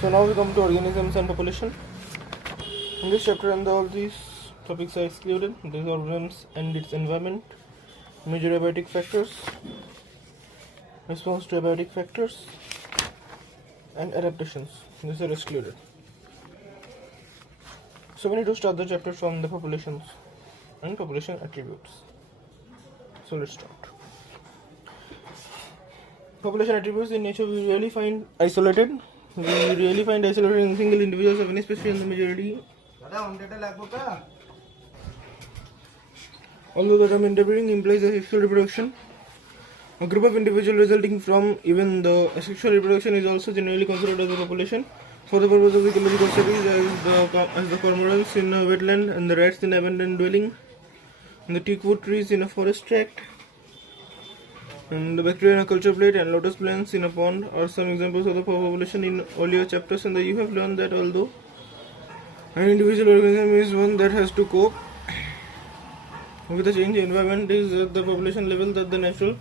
So now we come to organisms and population. In this chapter, and all these topics are excluded. These organisms and its environment, major abiotic factors, response to abiotic factors, and adaptations. These are excluded. So we need to start the chapter from the populations and population attributes. So let's start. Population attributes in nature we rarely find isolated. We rarely find isolated in single individuals of any species in the majority. Although the term interbreeding implies a sexual reproduction, a group of individuals resulting from even the asexual reproduction is also generally considered as a population. For the purpose of ecological studies, as the cormorants in a wetland and the rats in abandoned dwelling, and the teakwood trees in a forest tract, and the bacteria in a culture plate and lotus plants in a pond are some examples of the population in earlier chapters. And you have learned that although an individual organism is one that has to cope with the changing environment, is at the population level that the natural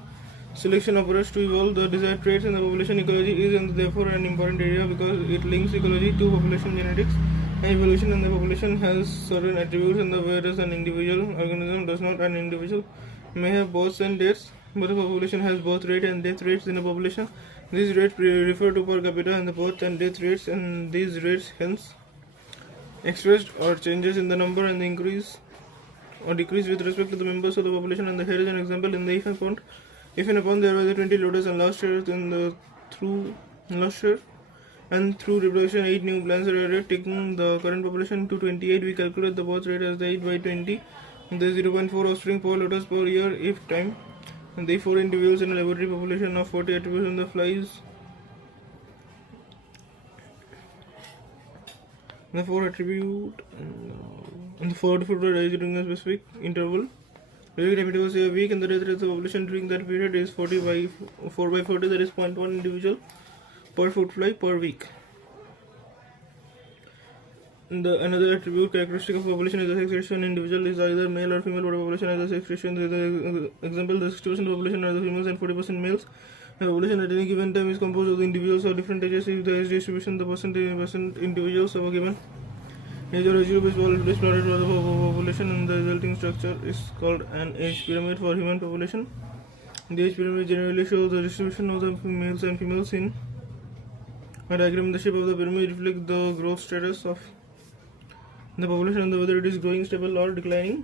selection operates to evolve the desired traits, and the population ecology is and therefore an important area because it links ecology to population genetics and evolution, and the population has certain attributes, and whereas an individual organism does not. An individual may have births and deaths, but the population has birth rate and death rates in the population. These rates refer to per capita and the birth and death rates, and these rates hence expressed or changes in the number and the increase or decrease with respect to the members of the population. And here is an example: in the if in a pond there were 20 lotus and last year through reproduction 8 new plants are added, taking the current population to 28. We calculate the birth rate as the 8 by 20. There is 0.4 offspring per lotus per year if time. And the 4 individuals in a laboratory population of 40 attributes in the flies. The 4 attribute and the 4 different during a specific interval. Every time it was a week, and the death rate of the population during that period is 40 by 4 by 40, that is 0.1 individual per fruit fly per week. Another attribute characteristic of population is the sex ratio. An individual is either male or female, but a population has a sex ratio. In the example, the 60% of the population are the females and 40% males. The population at any given time is composed of the individuals of different ages. If the age distribution, the percent individuals of a given age or age group is plotted for the population, and the resulting structure is called an age pyramid for human population. The age pyramid generally shows the distribution of the males and females in a diagram. The shape of the pyramid reflects the growth status of the population and whether it is growing, stable, or declining.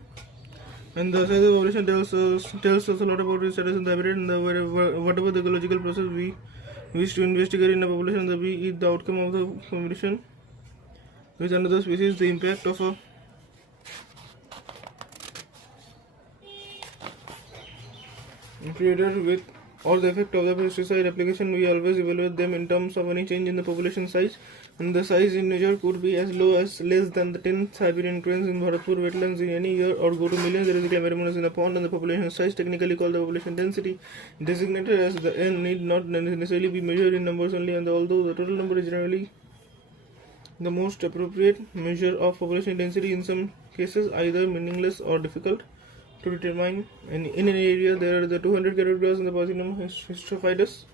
And the size of the population tells us a lot about its status in the habitat, and whatever the ecological process we wish to investigate in a population, the B is the outcome of the combination with another species. The impact of a predator with or the effect of the pesticide application. We always evaluate them in terms of any change in the population size, and the size in nature could be as low as less than the 10 Siberian cranes in Bharatpur wetlands in any year, or go to millions. There is a climate in a pond, and the population size, technically called the population density, designated as the N, need not necessarily be measured in numbers only, and although the total number is generally the most appropriate measure of population density, in some cases either meaningless or difficult to determine. In an area there are the 200 carrot grass and the Parsinum histophytus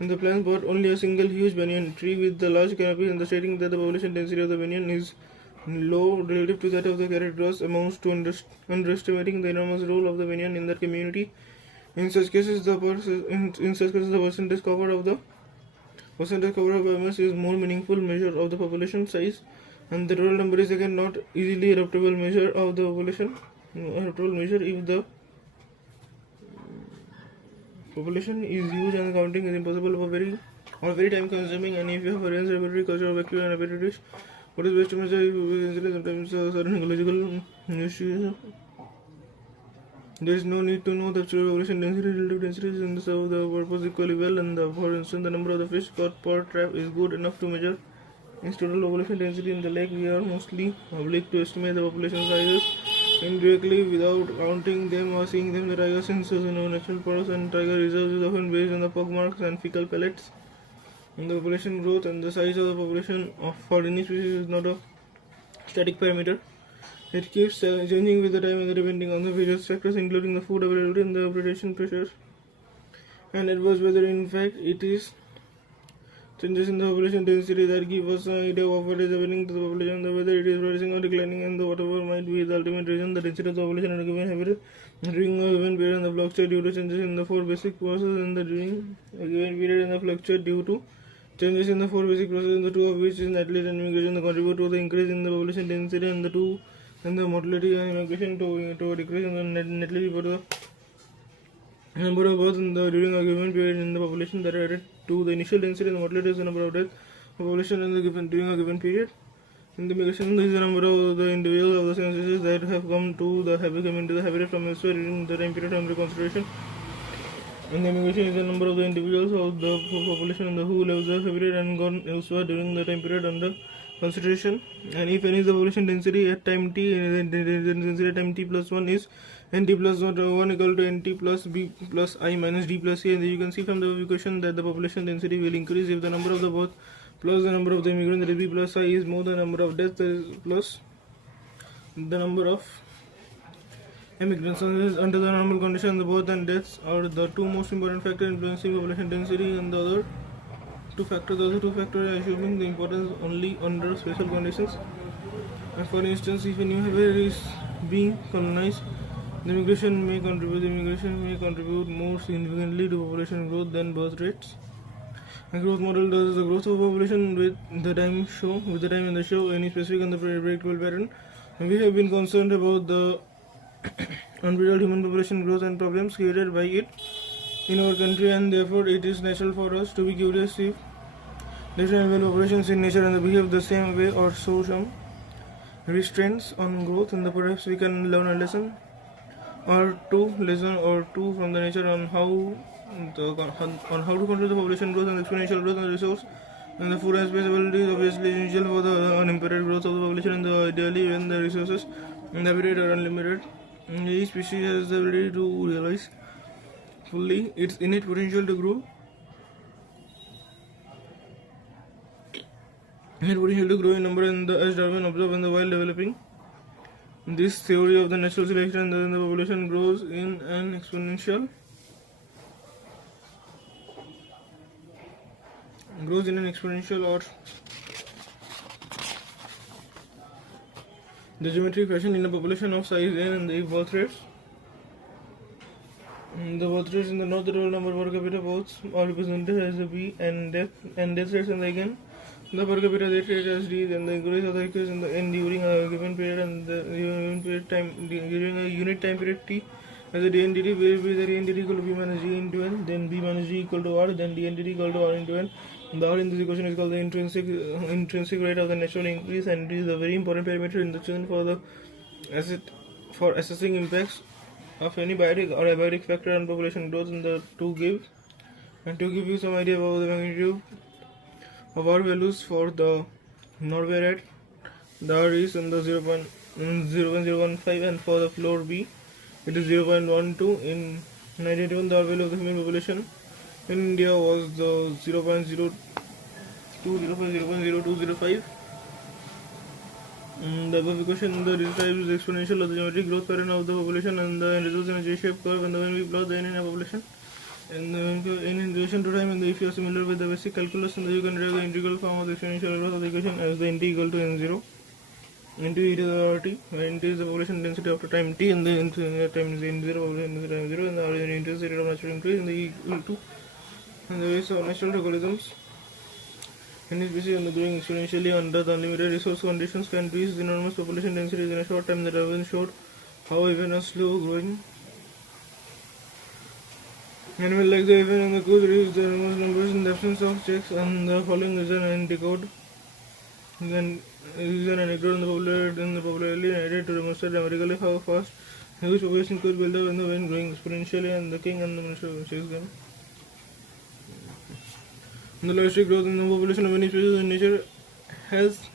in the plants, but only a single huge banyan tree with the large canopy, and the stating that the population density of the banyan is low relative to that of the carrot grass amounts to underestimating the enormous role of the banyan in that community. In such cases, the percentage cover of biomass is more meaningful measure of the population size, and the total number is again not easily adaptable measure of the population. If the population is huge and counting is impossible or very time consuming, and if you have a range laboratory culture of bacteria and a petri dish, what is best to measure if sometimes certain ecological issues. There is no need to know the actual population density. Relative densities and serve the purpose equally well, and for instance, the number of the fish caught per trap is good enough to measure its total population density in the lake. We are mostly oblique to estimate the population sizes indirectly without counting them or seeing them. The tiger census in our national forests and tiger reserves is often based on the pug marks and fecal pellets. And the population growth and the size of the population for any species is not a static parameter. It keeps changing with the time and depending on the various factors, including the food availability and the predation pressure, and adverse weather. In fact, it is Changes in the population density that give us an idea of what is happening to the population, whether it is rising or declining, and whatever might be the ultimate reason. The density of the population in a given habitat during a given period and the fluctuate due to changes in the four basic processes in the during a given period and the fluctuate due to changes in the four basic processes, the two of which is natality and immigration, contribute to the increase in the population density, and the two and the mortality and immigration to a decrease in the natality for the number of births during a given period in the population that are added to the initial density. And the mortality is the number of deaths of population in the given during a given period. In the immigration is the number of the individuals of the same species that have come into the habitat from elsewhere during the time period under consideration. And the immigration is the number of the individuals of the population who left the habitat and gone elsewhere during the time period under consideration. And if any is the population density at time t, then the density at time t plus 1 is nt plus 1 equal to nt plus b plus I minus d plus a. And you can see from the equation that the population density will increase if the number of the birth plus the number of the immigrants, that is b plus I, is more than the number of deaths, that is plus the number of immigrants. Under the normal condition, the birth and deaths are the two most important factors influencing population density, and the other two factors are assuming the importance only under special conditions. And for instance, if a new habitat is being colonized, the immigration may contribute more significantly to population growth than birth rates. A growth model does the growth of population with the time in the show any specific and the predictable pattern. And we have been concerned about the unbridled human population growth and problems created by it in our country, and therefore it is natural for us to be curious if different animal populations in nature and behave the same way or show some restraints on growth, and perhaps we can learn a lesson or two from the nature on how to control the population growth and exponential growth and resource and the food and space ability is obviously essential for the unimpeded growth of the population, and ideally when the resources in the habitat are unlimited. Each species has the ability to realize fully its innate potential to grow. In number, and as Darwin observed in the while developing this theory of the natural selection, then the population grows in an exponential or the geometric fashion in a population of size n, and the birth rates. The birth rates in the north, the total number per capita both are represented as the b, and death rates, and again the per capita death rate as d, then the increase of the increase in the n during a given period, and the given period time during a unit time period t as a dndt, where the dndt equal to b minus g into n, then b minus g equal to r, then dndt equal to r into n. The r in this equation is called the intrinsic rate of the natural increase, and it is a very important parameter in the chosen for assessing impacts of any biotic or abiotic factor on population growth. And to give you some idea about the magnitude of R values for the Norway rat, the R is in the 0.015, and for the floor B it is 0.12. In 1981, the R value of the human population in India was the 0.0205. The above equation describes the exponential of the geometric growth pattern of the population, and results in a J-shaped curve. And when we plot the n in a population and in relation to time, and if you are familiar with the basic calculus, and you can derive the integral form of the exponential growth of the equation as the nt equal to n0 into e to the rt, where nt is the population density after time t, and the time is n0 population density time 0, and the r is the intensity of natural increase, and the e equal to and the ways of natural logarithms. Any species growing exponentially under the unlimited resource conditions can reach enormous population densities in a short time. The Darwin showed how even a slow growing animal like the avian and the goose reach the enormous numbers in the absence of checks. And the following is an anecdote in the popularly narrated to demonstrate numerically how fast huge population could build up when growing exponentially, and the king and the minister checks them. The logistic growth in the population of any species in nature has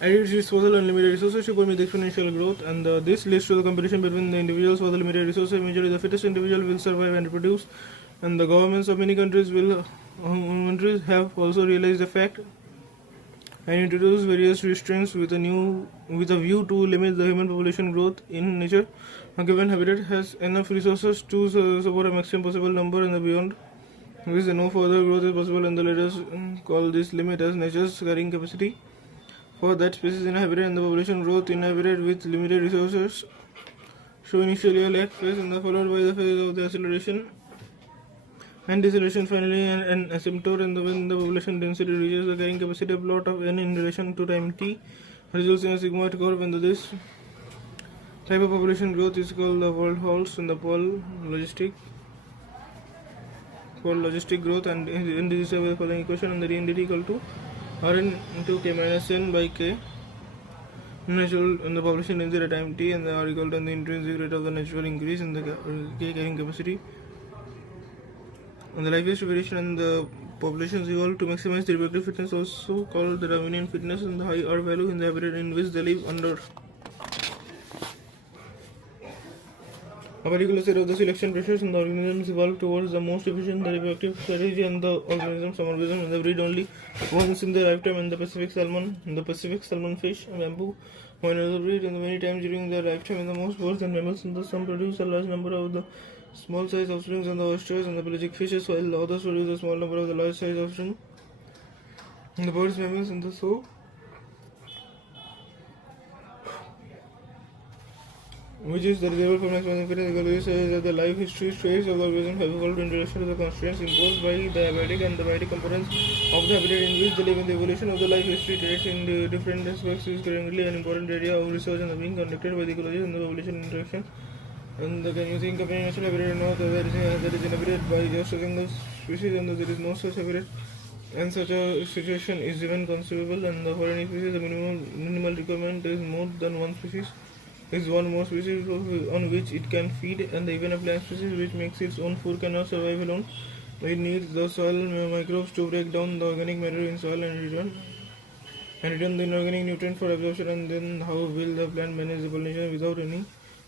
at its disposal unlimited resources to permit exponential growth, and this leads to the competition between the individuals for the limited resources. Eventually, the fittest individual will survive and reproduce, and the governments of many countries have also realized the fact and introduced various restraints with a view to limit the human population growth in nature. A given habitat has enough resources to support a maximum possible number, and beyond which no further growth is possible, and the leaders call this limit as nature's carrying capacity for that species in a habitat, and the population growth in a habitat with limited resources. So initially a lag phase and followed by the phase of the acceleration and deceleration, finally an asymptote, and when the population density reaches the carrying capacity, a plot of n in relation to time t results in a sigmoid curve, and this type of population growth is called the world halts and the Paul logistic growth, and this is the following equation, and the density equal to Rn into k minus n by k natural and the population density at time t, and the R equal to the intrinsic rate of the natural increase in the k carrying capacity, and the life history variation and the populations evolve to maximize the reproductive fitness, also called the Darwinian fitness, and the high R value in the habitat in which they live under. A particular set of the selection pressures and the organisms evolve towards the most efficient the reproductive strategy, and the some organisms they breed only once in their lifetime, and the Pacific salmon fish, and bamboo miners breed and many times during their lifetime, and the most birds and mammals, and some produce a large number of the small size offsprings, and the oysters and the pelagic fishes, while the others produce a small number of the large size offspring, and the birds, mammals, and the so. Which is the reservoir for maximum fitness says that the life history traits of the organism have evolved in relation to the constraints imposed by the abiotic and the biotic components of the habitat in which they live, in the evolution of the life history traits in the different aspects is currently an important area of research and being conducted by the ecologists and the population interaction. And can you think of any natural habitat or not that is inhabited by just a single species, and there is no such habitat, and such a situation is even conceivable, and for any species the minimal requirement is more than one species. Is one more species on which it can feed, and even a plant species which makes its own food cannot survive alone. It needs the soil microbes to break down the organic matter in soil and return the inorganic nutrient for absorption. And then how will the plant manage the pollination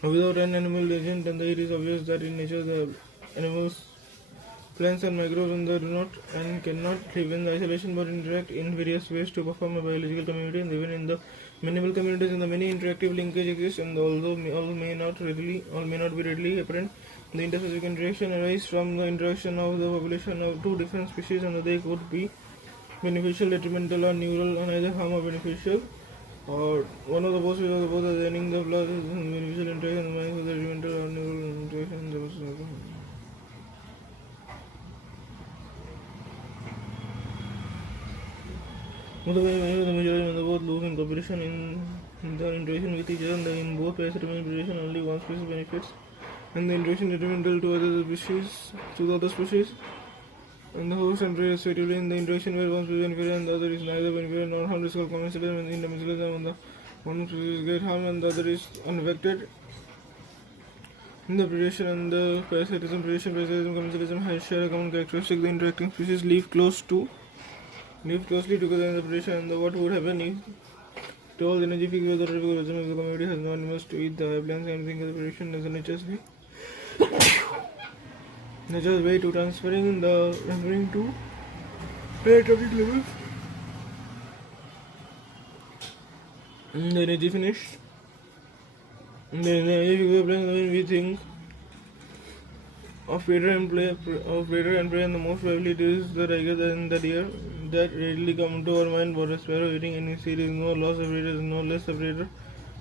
without an animal agent? And it is obvious that in nature the animals, plants and microbes and do not and cannot live in isolation but interact in various ways to perform a biological community, and even in the minimal communities and the many interactive linkage exist, and although all may not be readily apparent, the interspecies interaction arises from the interaction of the population of two different species, and they could be beneficial, detrimental, or neutral, or neither harm or beneficial, or one of the both of the both are ending the blood beneficial interaction and the detrimental or neutral interaction. The majority of the both lose in competition in the interaction with each other, and in both cases remuneration only one species benefits, and the interaction detrimental to the other species, and the host and prey respectively. In the interaction where one species benefits and the other is neither benefited nor harmed is called commensalism, and in the commensalism and the one species is great harm and the other is unaffected. In the predation and the parasitism, commensalism has share a common characteristic. The interacting species live closely together in the predation, and what would happen if to all the energy figures of the organism of the community has no animals to eat the plants, and think of the predation as a nature's way to transferring to atomic levels the energy finished. The energy figure plants, when we think of predator and prey, and the most probably it is the tiger and the deer that readily come to our mind, but a sparrow eating any seed is no loss of predator, is no less a predator,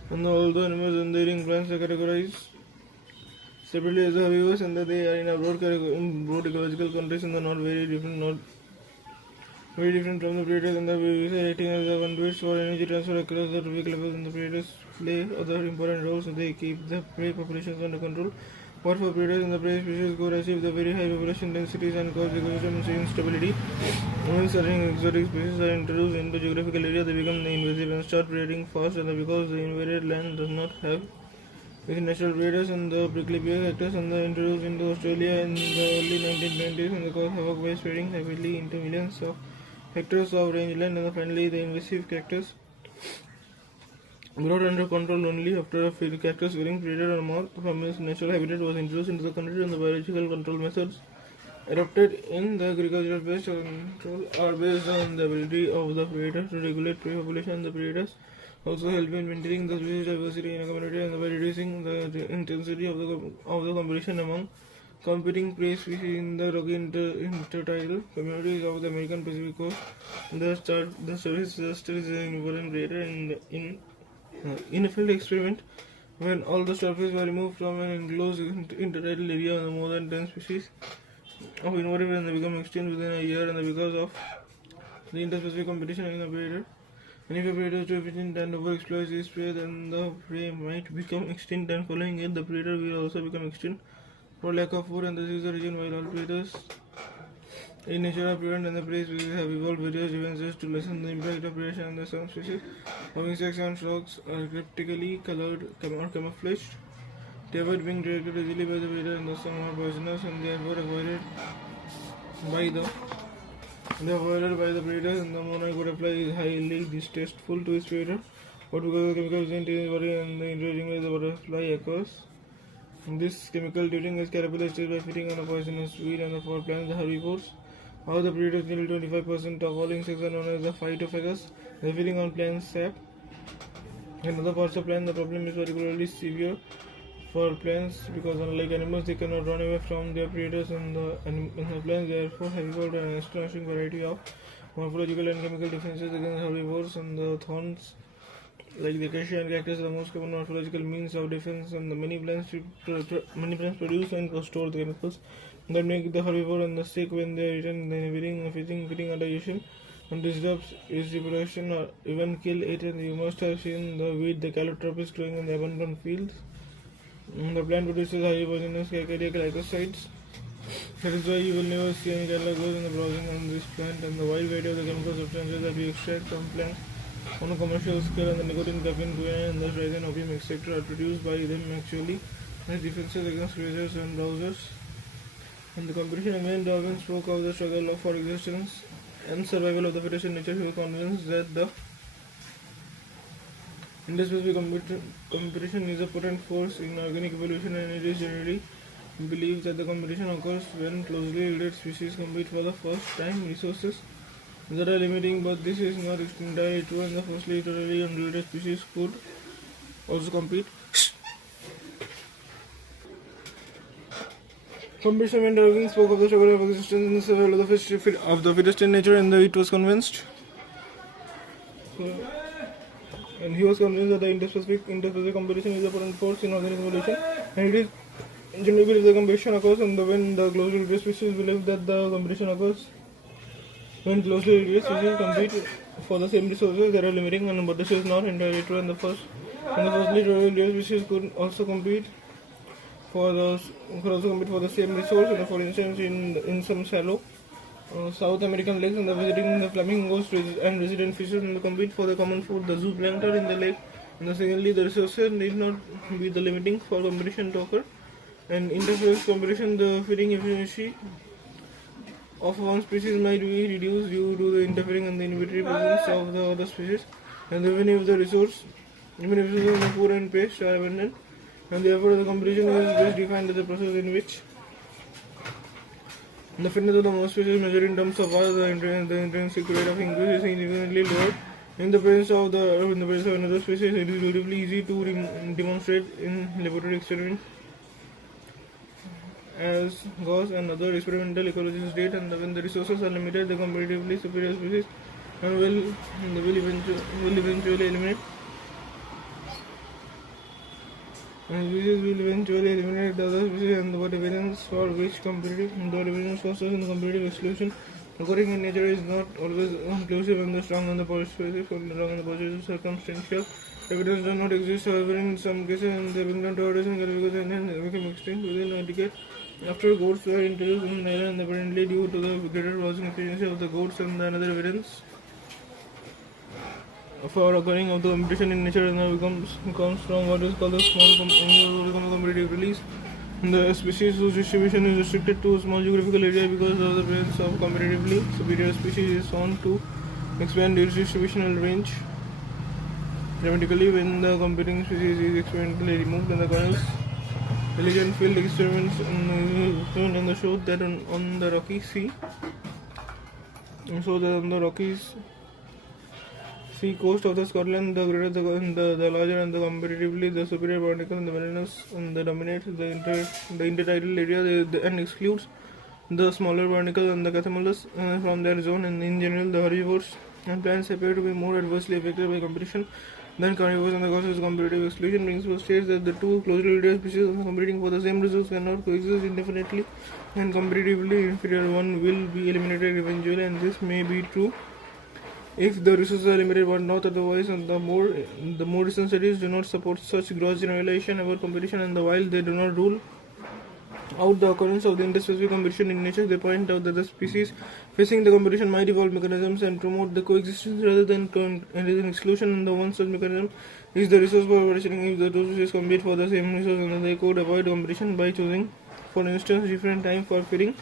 and all the animals and the eating plants are categorized separately as herbivores, and that they are in a broad ecological context and are not very different from the predators, and the herbivores are acting as the conduits for energy transfer across the trophic levels, and the predators play other important roles. They keep the prey populations under control. What for predators and the prey species could achieve the very high population densities and cause ecosystem instability. When certain exotic species are introduced into geographical area, they become invasive and start predating fast, and because the invaded land does not have natural predators, and the prickly pear cactus and the introduced into Australia in the early 1920s, and the cause havoc by spreading rapidly into millions of hectares of rangeland, and finally the invasive cactus brought under control only after a cactus being predator or more from its natural habitat was introduced into the country, and the biological control methods adopted in the agricultural pest control are based on the ability of the predator to regulate prey population. The predators also help in maintaining the species diversity in a community, and by reducing the intensity of the competition among competing prey species in the rocky intertidal communities of the American Pacific coast. The service disaster is an important predator in a field experiment. When all the starfish were removed from an enclosed intertidal area, more than 10 species of invertebrates and they become extinct within a year, and because of the interspecific competition in the predator. And if a predator is too efficient and overexploits his prey, then the prey might become extinct, and following it, the predator will also become extinct for lack of food. And this is the reason why all predators in nature are prudent, and the prey species have evolved various defenses to lessen the impact of predation on the some species of insects and frogs are cryptically colored or camouflaged to avoid being directed easily by the predator, and some are poisonous and therefore avoided by the predator, and the monarch butterfly is highly distasteful to its predator, but because of the chemical agent in his body and the interacting with the butterfly occurs. This chemical during its caterpillar stage by feeding on a poisonous weed, and for plants the herbivores. How the predators kill 25% of all insects are known as the phytophagus. They are feeding on plant sap. In other parts of plant, the problem is particularly severe for plants because unlike animals, they cannot run away from their predators. In the plants, therefore, have evolved an astonishing variety of morphological and chemical defenses against herbivores, and the thorns like the acacia and cactus are the most common morphological means of defense, and the many plants produce and store the chemicals that make the herbivore and the sick when they are eaten, then feeding digestion and disrupts its reproduction or even kill it. And you must have seen the wheat, the calotropis growing in the abandoned fields. The plant produces highly poisonous glycosides. That is why you will never see any calagos in the browsing on this plant, and the wide variety of the chemical substances that we extract from plants on a commercial scale, and the nicotine, caffeine, quinine, and the resin, opium, etc. are produced by them actually as defenses against grazers and browsers. And the competition against Darwin spoke of the struggle for existence and survival of the fittest in nature. He was convinced that the interspecific competition is a potent force in organic evolution, and it is generally believed that the competition occurs when closely related species compete for the first time resources that are limiting, but this is not entirely true, and the firstly totally unrelated species could also compete. Competition when Darwin spoke of the struggle of existence and the survival of the fittest in nature, and it was convinced. And he was convinced that the interspecific competition is a potent force in organic evolution, and it is generally believed the competition occurs when the closely related species believe that the competition occurs when closely related species compete for the same resources that are limiting, and but this is not entirely true. And the firstly related species could also compete for the same resource. And for instance, in some shallow South American lakes, and the visiting the flamingos and resident fishes, and they compete for the common food, the zooplankton in the lake. And secondly, the resources need not be the limiting for competition to occur. And interspecies competition, the feeding efficiency of one species might be reduced due to the interfering and the inhibitory presence of the other species, and even if the resources of food and paste are abundant, and therefore the competition is best defined as a process in which the fitness of the most species measured in terms of the intrinsic rate of increase is significantly lower. In the presence of another species, it is relatively easy to demonstrate in laboratory experiments, as Gauss and other experimental ecologists did. And when the resources are limited, the comparatively superior species will eventually eliminate. And species will eventually eliminate the other species, and what evidence for which evidence causes in the competitive exclusion occurring in nature is not always conclusive, and the strong and the persuasive circumstantial evidence does not exist. However, in some cases, and the abundant orders and categories became extinct within a decade after goats were introduced in the island, apparently due to the greater browsing efficiency of the goats. And another evidence for occurring of the competition in nature comes from what is called the small competitive release. The species whose distribution is restricted to a small geographical area because of the presence of comparatively superior species is found to expand its distributional range dramatically when the competing species is experimentally removed. And the Cornell's diligent field experiments showed that on the Rocky Sea, sea coast of the Scotland, the greater the larger and the comparatively the superior barnacle and the marinus and the dominates the intertidal area and excludes the smaller barnacle and the cathamulus from their zone, and in general the herbivores and plants appear to be more adversely affected by competition than carnivores, and the cause of competitive exclusion principle states that the two closely related species competing for the same resource cannot coexist indefinitely, and competitively inferior one will be eliminated eventually, and this may be true if the resources are limited but not otherwise, and the more recent studies do not support such gross generalization about competition, and while they do not rule out the occurrence of the interspecific competition in nature, they point out that the species facing the competition might evolve mechanisms and promote the coexistence rather than exclusion, and the one such mechanism is the resource partitioning. If the two species compete for the same resource, and they could avoid competition by choosing, for instance, different time for feeding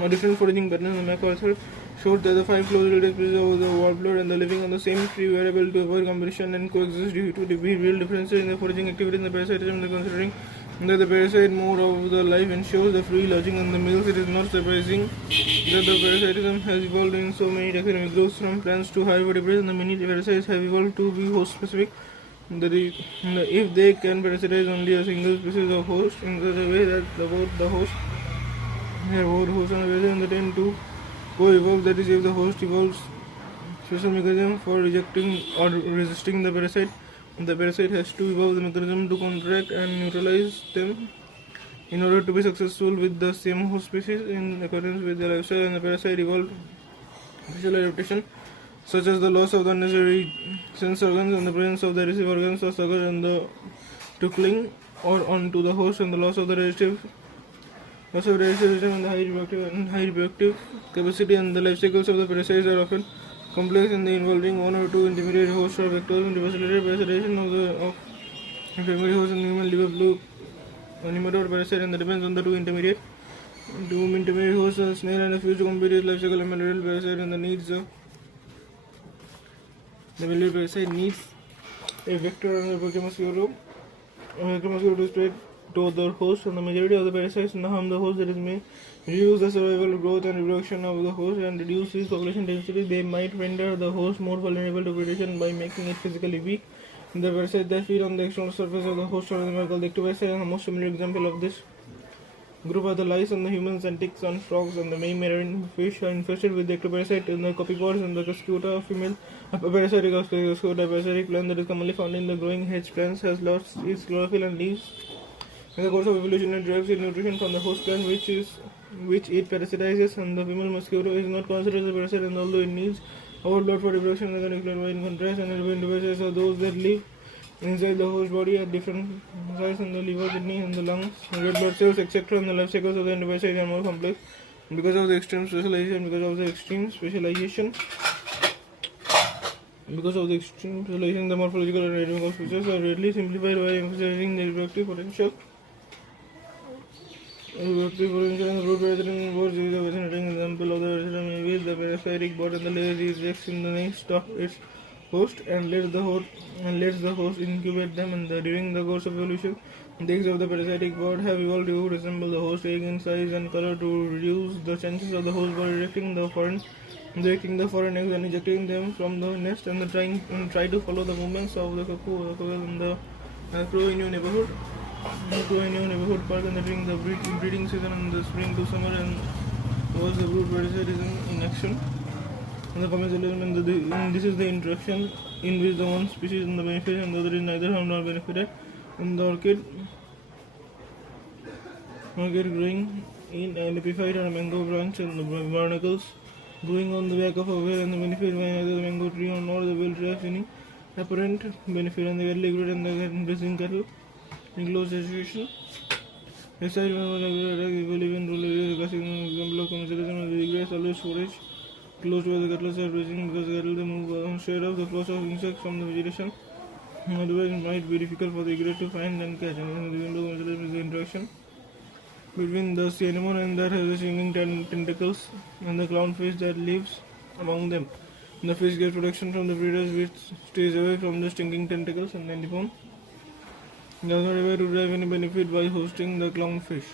or different foraging patterns. The MacArthur showed that the 5 closely related species of the warbler and the living on the same tree were able to avoid competition and coexist due to the behavioral differences in the foraging activity and the parasitism. Considering that the parasite mode of the life ensures the free lodging on the males, it is not surprising that the parasitism has evolved in so many taxonomic groups, from plants to vertebrates, and the many parasites have evolved to be host specific. If they can parasitize only a single species of host in such a way that both the host and the tend to co-evolve, that is, if the host evolves special mechanism for rejecting or resisting the parasite has to evolve the mechanism to counteract and neutralize them in order to be successful with the same host species in accordance with their lifestyle, and the parasite evolved special adaptation such as the loss of the unnecessary sense organs and the presence of the receive organs or sucker and the to cling or onto the host, and the loss of digestive system and the high reproductive capacity, and the life cycles of the parasites are often complex in the involving one or two intermediate hosts or vectors, and the facilitated parasitation of primary host and human liver flu nematode parasite, and that depends on the two intermediate hosts, a snail and a fish, to complete its life cycle. A malarial parasite and the malarial parasite needs a vector and a vector mosquito to spread to other hosts, and the majority of the parasites harm the host, that is, may reduce the survival, growth and reproduction of the host and reduce its population density. They might render the host more vulnerable to predation by making it physically weak. The parasites that feed on the external surface of the host are called the ectoparasites, and the most familiar example of this group are the lice and the humans and ticks and frogs, and the many marine fish are infested with the ectoparasite in the copepods, and the cuscuta female parasitic parasitic plant that is commonly found in the growing hedge plants has lost its chlorophyll and leaves. In the course of evolution, it derives its nutrition from the host plant, which it parasitizes, and the female mosquito is not considered as a parasite, and although it needs overload for reproduction, and in contrast, and the parasites are those that live inside the host body at different sizes, and the liver, kidney, and the lungs, red blood cells, etc. And the life cycles of the parasites are more complex because of the extreme specialization. The morphological and anatomical features are greatly simplified by emphasizing the reproductive potential. And the brood parasitic boards is a fascinating example of the parasitic may the parasitic board, and the layer ejects in the nest of its host and lets the host incubate them, and during the course of evolution, the eggs of the parasitic board have evolved to resemble the host egg in size and color to reduce the chances of the host board rejecting the foreign eggs and ejecting them from the nest, and try to follow the movements of the cuckoo in the crow in your neighborhood park, and during the breeding season in the spring to summer, and was the brood parasitism in action. And the commercialism, and this is the interaction in which the one species is the benefit and the other is neither harmed nor benefited. And the orchid growing in an epiphyte or a mango branch, and the barnacles growing on the back of a well, and the benefit by neither the mango tree nor the well derives any apparent benefit, and the cattle liquid and the grazing cattle in close association. Aside from the live in rural areas, a classic example of commercialism is the grass always forage close where the cattle are grazing, because the cattle they move shade of the flows of insects from the vegetation. Otherwise, it might be difficult for the eagle to find and catch. And the window commercialism is the interaction between the sea anemone and that has the stinging tentacles and the clownfish that lives among them. The fish gets protection from the predators, which stays away from the stinging tentacles, and the anemone does not able to derive any benefit by hosting the clownfish.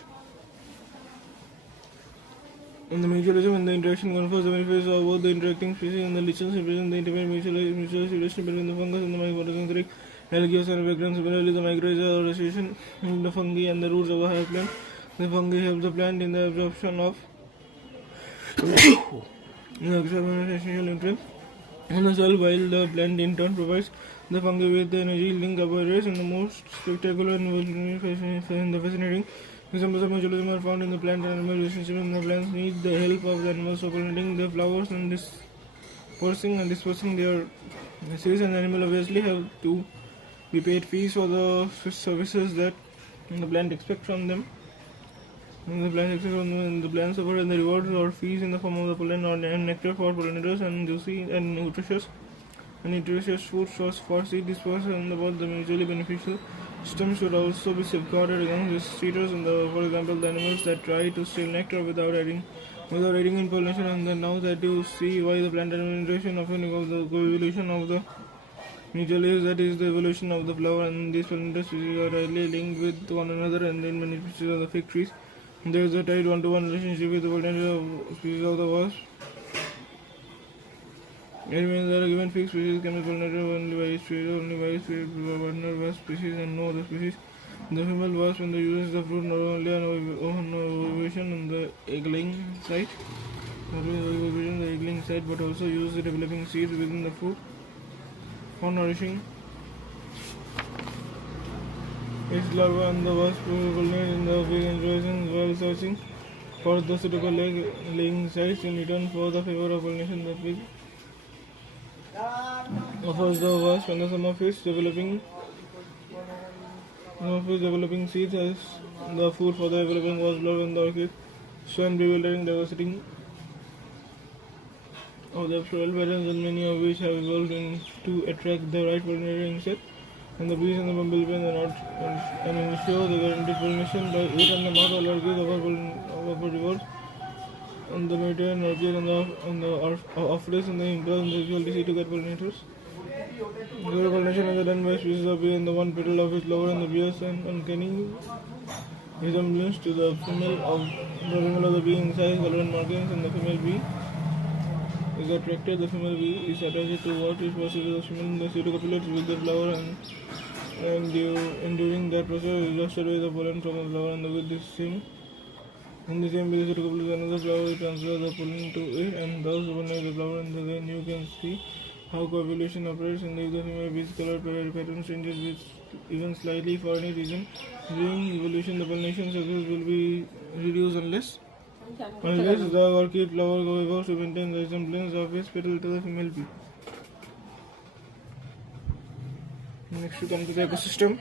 And the mutualism and the interaction confers the benefits of both the interacting species and the lichens represent the intimate mutual relation between the fungus and the mycorrhizal algae and background. Similarly, the mycorrhizal association in the fungi and the roots of a higher plant. The fungi help the plant in the absorption of essential nutrients in the soil, while the plant in turn provides the fungi with the energy-linked carbohydrates in the most spectacular and fascinating examples of mutualism are found in the plant and animal relationship. The plants need the help of the animals for pollinating the flowers and dispersing their seeds, and the animal obviously have to be paid fees for the services that the plant expects from them. The plants offer the rewards or fees in the form of the pollen or nectar for pollinators and juicy and nutritious food source for seed dispersers, and about the mutually beneficial system should also be safeguarded against cheaters, and for example the animals that try to steal nectar without aiding in pollination. And then now that you see why the plant animal interaction often involves the co-evolution of the mutually, that is the evolution of the flower, and these pollinator species are rarely linked with one another, and in many species of the fig trees there is a tight one-to-one relationship with the pollinator species of the wasp. It means that a given fig species can be pollinated only by its partner wasp species and no other species. The female wasp and the uses the fruit not only on ovulation and the egg-laying site, but also use the developing seeds within the fruit for nourishing its larvae, and the wasp pollinates in the fig inflorescence while searching for the suitable laying sites. In return for the favor of pollination, the fig offers the wasp and some of its developing seeds as the food for the developing wasp larvae and the orchid, so in bewildering diversity of the floral patterns, and many of which have evolved to attract the right pollinator insect. And the bees and the bumblebee and ensure the guaranteed pollination by it, and the not all orchids offer rewards. And the Mediterranean orchid and the Ophrys and the Impulse and the usual DC to get pollinators. The pollination is done by species of bee, and the one petal of its lower and the bears and uncanny resemblance to the female of the bee in size, color and markings, and the female bee is attracted. The female bee is attached to what is possible to the female. The pseudocopulates with the flower, and during that process is exhausted with the pollen from the flower, and with this same bee the pseudocopulates another flower transfers the pollen to it, and thus pollinate the flower. And then you can see how copulation operates, and if the female bee's color pattern changes with even slightly for any reason during evolution, the pollination success will be reduced unless the orchid flower evolves to maintain the resemblance of its petal to the female bee. Next we come to the ecosystem.